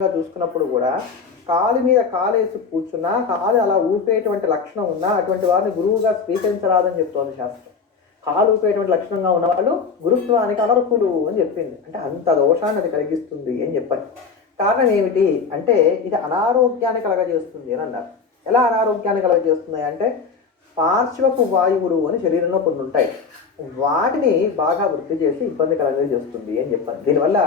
చూసుకున్నప్పుడు కూడా కాలు మీద కాలేసి కూర్చున్నా కాలు అలా ఊపేటువంటి లక్షణం ఉన్నా అటువంటి వారిని గురువుగా స్వీకరించరాదని చెప్తోంది శాస్త్రం. కాలు ఊపేటువంటి లక్షణంగా ఉన్న వాళ్ళు గురుత్వానికి అనర్హులు అని చెప్పింది. అంటే అంత దోషాన్ని అది కలిగిస్తుంది అని చెప్పాలి. కారణం ఏమిటి అంటే ఇది అనారోగ్యాన్ని కలగజేస్తుంది అని అన్నారు. ఎలా అనారోగ్యాన్ని కలగజేస్తుంది అంటే పార్శ్వపు వాయువులు అని శరీరంలో కొన్ని ఉంటాయి. వాటిని బాగా వృద్ధి చేసి ఇబ్బంది కలగజేస్తుంది అని చెప్పారు దీనివల్ల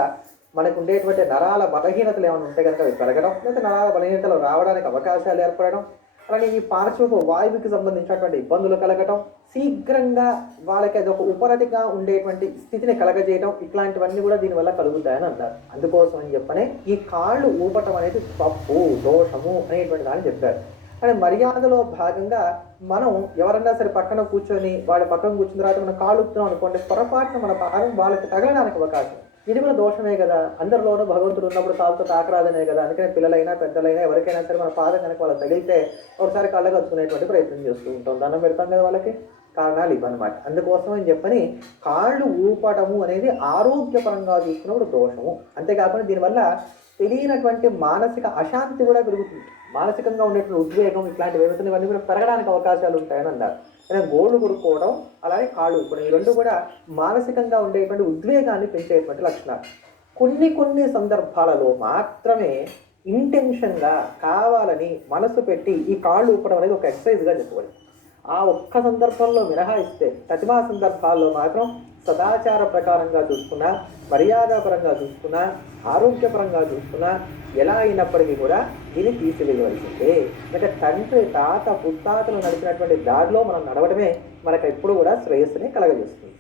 మనకు ఉండేటువంటి నరాల బలహీనతలు ఏమైనా ఉంటే కనుక అవి పెరగడం లేదా నరాల బలహీనతలు రావడానికి అవకాశాలు ఏర్పడడం అలాగే ఈ పార్శ్వపు వాయువుకి సంబంధించినటువంటి ఇబ్బందులు కలగటం శీఘ్రంగా వాళ్ళకి అది ఒక ఉపరతిగా ఉండేటువంటి స్థితిని కలగజేయడం ఇట్లాంటివన్నీ కూడా దీనివల్ల కలుగుతాయని అంటారు. అందుకోసం అని చెప్పనే ఈ కాళ్ళు ఊపటం అనేది తప్పు దోషము అనేటువంటి దాన్ని చెప్పారు. కానీ మర్యాదలో భాగంగా మనం ఎవరన్నా సరే పక్కన కూర్చొని వాళ్ళ పక్కన కూర్చున్న తర్వాత మనం కాళ్ళు ఊపుతున్నాం అనుకోండి పొరపాటున మన భాగం వాళ్ళకి తగలడానికి అవకాశం. ఇది కూడా దోషమే కదా. అందరిలోనూ భగవంతుడు ఉన్నప్పుడు కాలుతో తాకరాదనే కదా. అందుకనే పిల్లలైనా పెద్దలైనా ఎవరికైనా సరే మన పాదం కనుక వాళ్ళకి తగిలితే ఒకసారి కళ్ళ కలుసుకునేటువంటి ప్రయత్నం చేస్తూ ఉంటాం. దండం పెడతాం కదా వాళ్ళకి. కారణాలు ఇవ్వనమాట అందుకోసం అని చెప్పని కాళ్ళు ఊపటము అనేది ఆరోగ్యపరంగా చూసుకున్నప్పుడు దోషము. అంతేకాకుండా దీనివల్ల తెలియనటువంటి మానసిక అశాంతి కూడా పెరుగుతుంది. మానసికంగా ఉండేటువంటి ఉద్వేగం ఇట్లాంటివి ఏవైతే ఇవన్నీ కూడా పెరగడానికి అవకాశాలు ఉంటాయని అన్నారు. కానీ గోళ్ళు కొడుకోవడం అలాగే కాళ్ళు ఊపడం ఈ రెండు కూడా మానసికంగా ఉండేటువంటి ఉద్వేగాన్ని పెంచేటువంటి లక్షణాలు. కొన్ని కొన్ని సందర్భాలలో మాత్రమే ఇంటెన్షన్గా కావాలని మనసు పెట్టి ఈ కాళ్ళు ఊపడం అనేది ఒక ఎక్సర్సైజ్గా చెప్పవచ్చు ఆ ఒక్క సందర్భంలో మినహాయిస్తే ప్రతిమా సందర్భాల్లో మాత్రం సదాచార ప్రకారంగా చూసుకున్నా మర్యాదపరంగా చూసుకున్నా ఆరోగ్యపరంగా చూసుకున్నా ఎలా అయినప్పటికీ కూడా దీన్ని తీసివేయవలసిందే అంటే తండ్రి తాత పుత్తాతలు నడిపినటువంటి దారిలో మనం నడవడమే మనకు ఎప్పుడు కూడా శ్రేయస్సుని కలగజేస్తుంది.